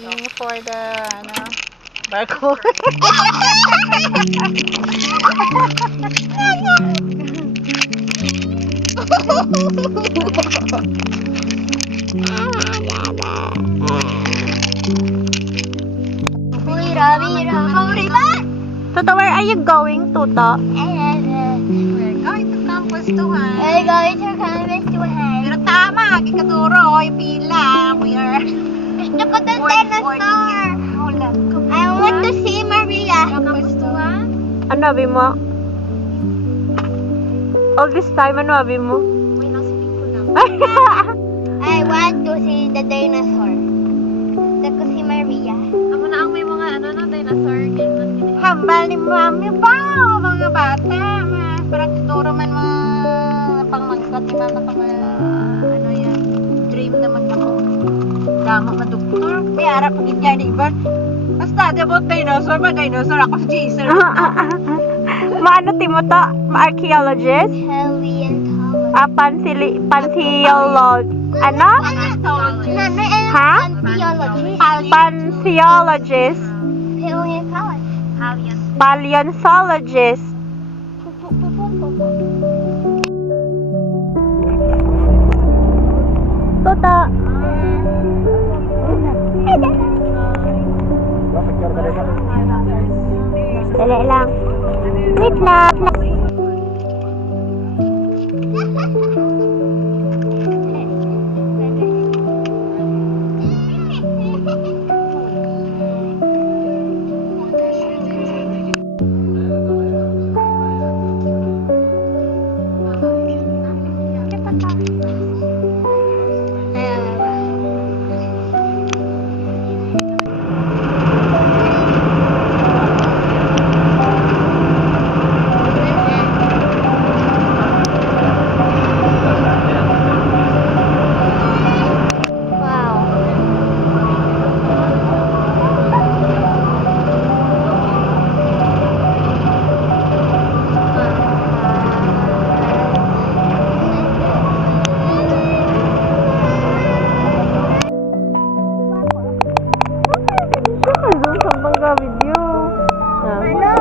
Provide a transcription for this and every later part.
waiting for the barcode. Toto, where are you going, Toto? We're going to campus 2. We're going to campus 2. Pero tama, kikaduro, yung pila. We are... Gusto ko ng dinosaur. I want to see Maria. Campus 2, Ano sabi mo? All this time, ano sabi mo? May nasipin ko lang. I want to see the dinosaur. Gusto ko si Maria. Ako na ang may mga dinosaur game na tinitira. Hambal ni mami ba? Mga bata, parang tuturo man mga pangmangkat, di ba baka yan, dream naman ako. Damo na doktor, may harap pagit niya ni Ivan. Basta, about dinosaur, ako si Jason. Maano timo to? Archaeologist? Paleontologist. Pantheolog... Ano? Ha? Pantheologist. Paleontologist. Tota. Dali lang. Wait lang.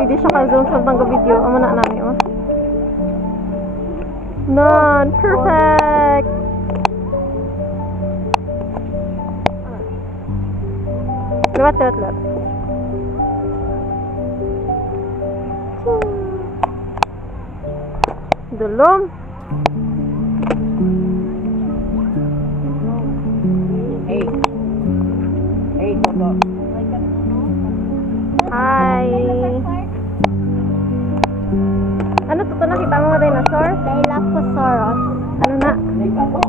Hindi siya ka-zoom sa bangga video. Amo na namin mo. Non, perfect. Lewat. Dulom. Hey, Toto. Hi. Ano to nakita mo mga dinosaur? Dilophosaurus. Ano na? Dinosaur.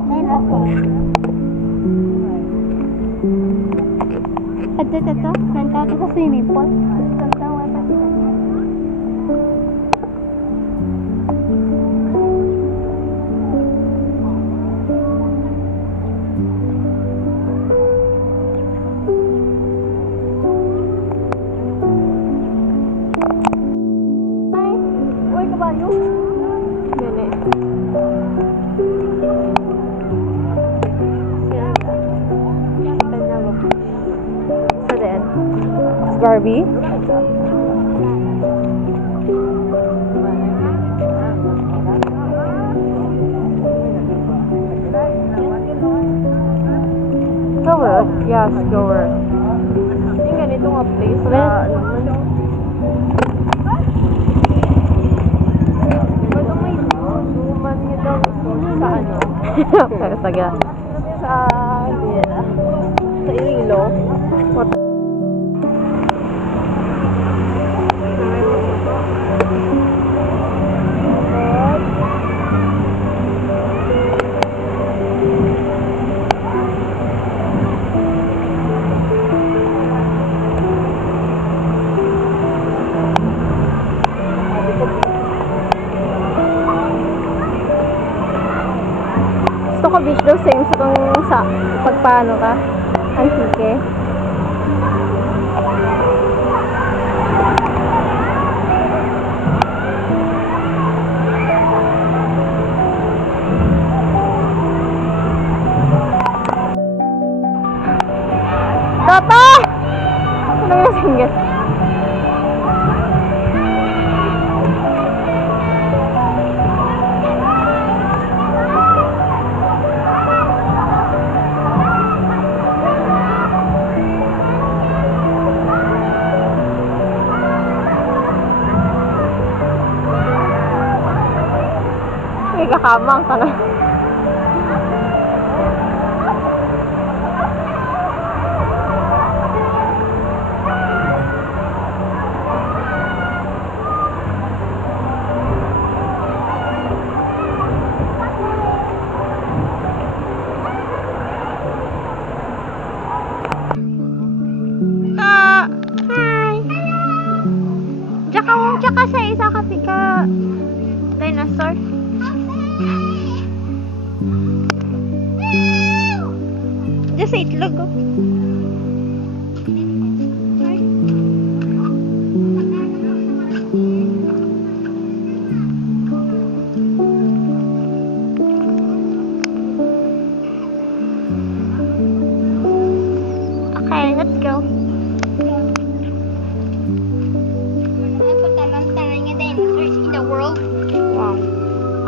Ito. Nanta ko sa swimming pool. Gani. So then, it's Barbie. Goer? Yes, goer. Yung ganito nga place na Pero sa gas. Sa Iloilo. Gusto ko beach daw same sa kung sa pagpaano ka. Antique. Toto! kamang sana. Hi. Tsaka sa isa kasi ka dinosaur. Diyan sa itlog oh. Ay. Okay, let's go. Dinosaurs in the world. Wow.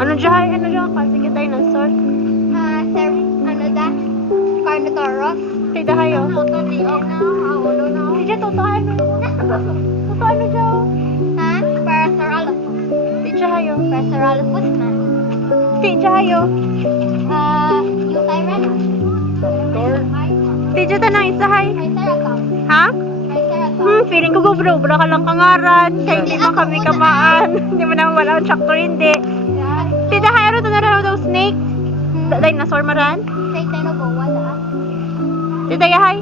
Ano dyan? Ano dyan? Kasi ka dinosaur. Sir, ano da? Carnotaurus. Kaya dahayo. Di dyan, tutaan mo. Tutaan mo dyan. Parasaurolophus. Di dyan. Parasaurolophus na. Di dyan. Euthyrannus. Di dyan tanang isahay. Triceratops. Ha? Triceratops. Feeling ko gubro-ubra ka lang kangaran. Kaya hindi man kami kamaan. Hindi mo naman wala ang tractor, hindi. Di dahayo ito na raw daw snake. Dinosaur maran. Say tayo po, wala. Di dayahay.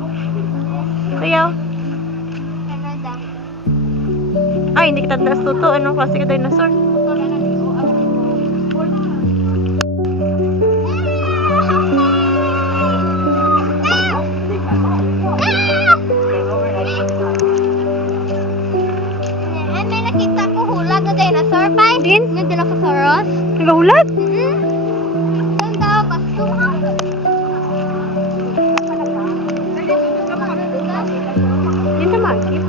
Kuya. Canada. Ay, hindi kita taas tuto. Anong klase ka dinosaur? Ay, may nakita ko hulag na dinosaur pa. Din? Nga Dilophosaurus. Nagaulat? Saan daw? Basuhan. Di na magkip.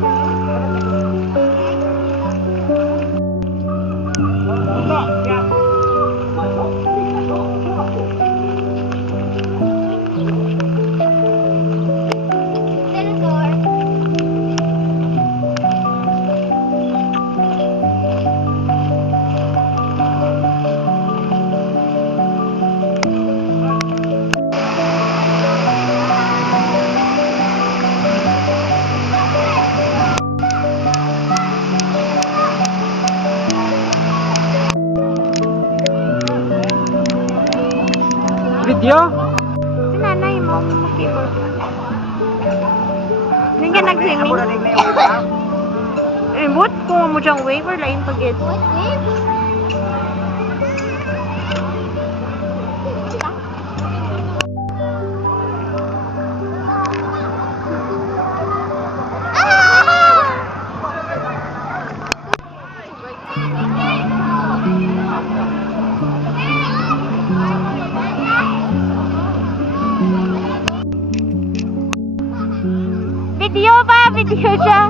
Dinosaur. Video? Si nanay mo, sa keyboard. Hindi ka nag-swimming. Eh, but kung mo diyang wave or lain pag-it. What wave? Video pa! Video siya!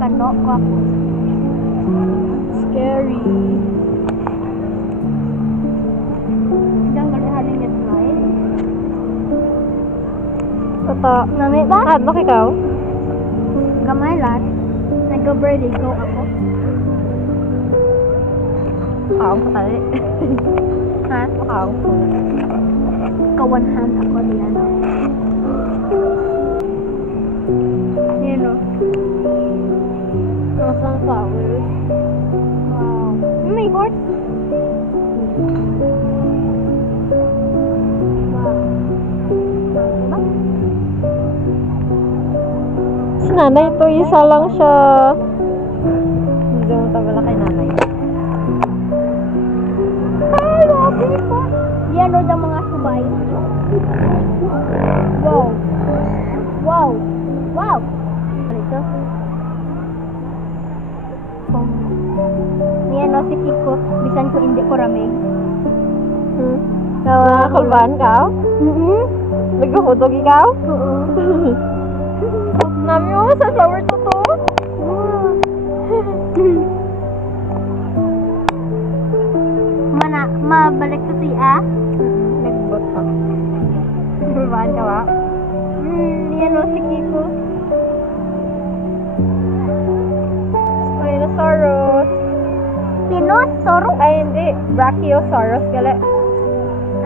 Kano ko ako. Scary. Hanggang galihanin niya smile. Toto. Nami ba? Bak ikaw? Gamay lang. Nag-birthday go ako. Kaong ko tali. Ha? Kaong ko. Kawan hand ako di ano. Yan o. Mga sunflowers. Wow. May horse. Wow. Diba? Si nanay ito, isa lang siya. Hindi mo tabala kay nanay. Ay, love it po. Yan o ang mga subay. Wow. Wow. Wow. Ito. Yan o si Kiko. Bisan ko hindi ko raming. Nawa kulban ka? Naghuhudog ikaw? Oo. Nami mo sa flower to to? Mabalik sa siya? Nagbot ka. Kulban ka ba? Yan o si Kiko. Dinosaur Argentinosaurus? Ay, hindi. Brachiosaurus gali.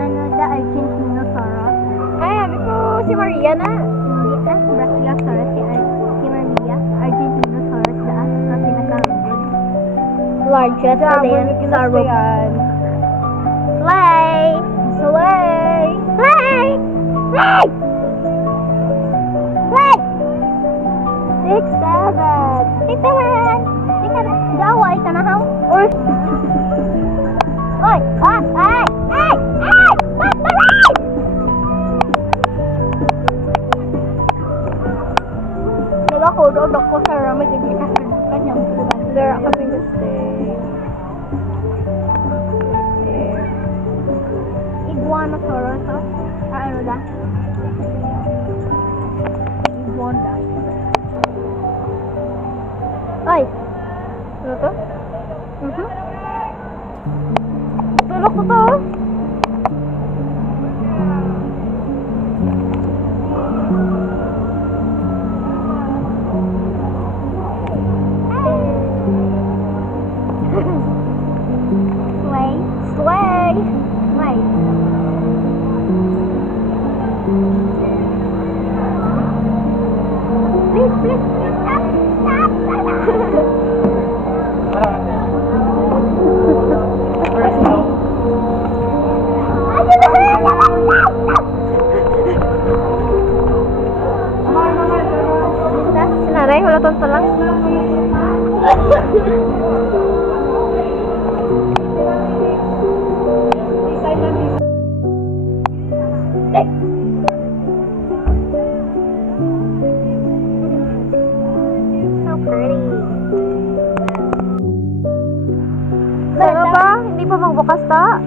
Ano the Argentinosaurus? Ay, sabi ko si Maria na. Hindi Brachiosaurus si Maria. Argentinosaurus na pinaka-good. Largest dinosaur. yan. Slay! Slay! Slay! Slay! Slay! 6, 7. Titahan! Titahan! Dawa ay tanahaw. Uy! Oy! Ah! Ay! Ay! Ay! Pataray! Nagakurog ako sa ramay kasi kanyang buwan. There are kaming mistake. Iguanosaurus, oh. Ano da? Iguana. Ay! Ano to? Mhm. Tulok ko to. Slay. Slay! Slay. Please, please, please, stop, stop, stop. Si nanay, wala ton pa lang. So pretty. Ano ba? Hindi pa magbukas ta?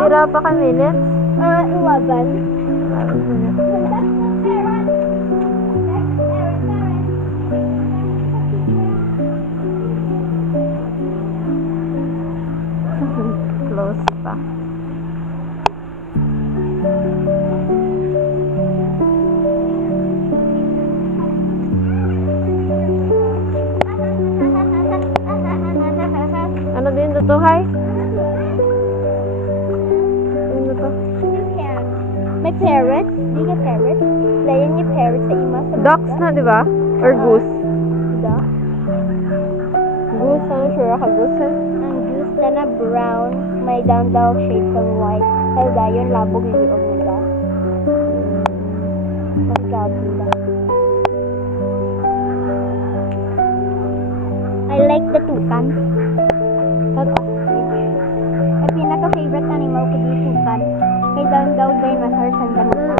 Tira pa ka minutes. 11. Close pa. Ano din to, Hay? Ano to? May parrot? Di ka parrot? Layan niya parrot sa ima sa Ducks na, di ba? Or goose? Duck. Goose, ano sure ka goose eh? Ang goose na brown, may down shades ng white. Kaya dayon labog liog nila. Ang gaganda. I like the tukan. Kag ostrich. Ang pinaka-favorite animal ko di tukan. Kay down dinosaurs ang dalawa.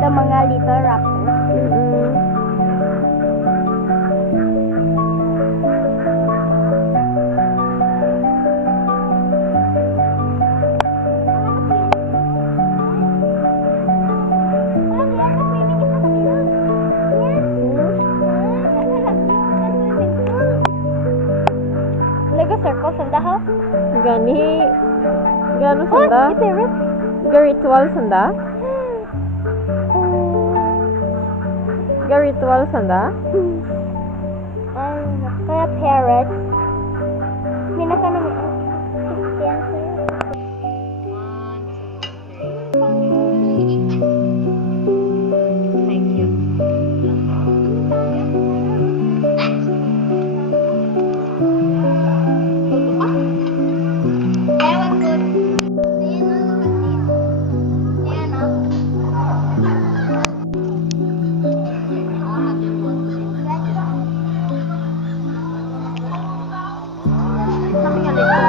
The mga little raptors. Lego circle sanda ha? Gani. Gano sanda? Oh, favorite. Garitual sanda? Garitual sanda? Kaya parrot. Minaka na mo. Thank you. Ewan ko. Ayan o. Sabi nga nito.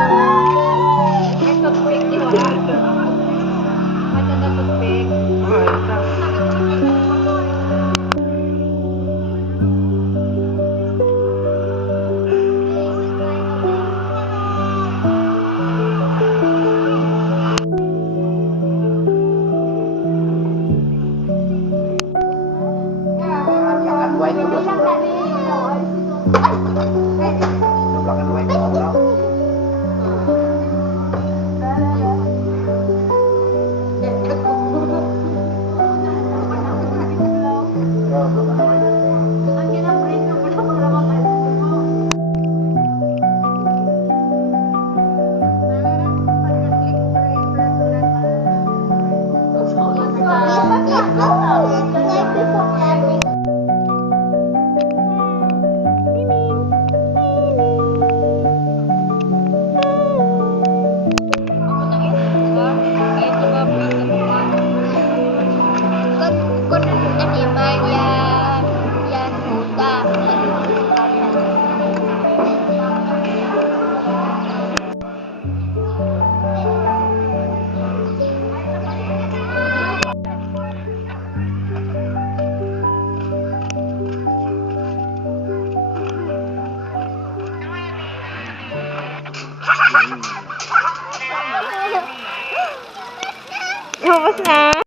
Tapos na.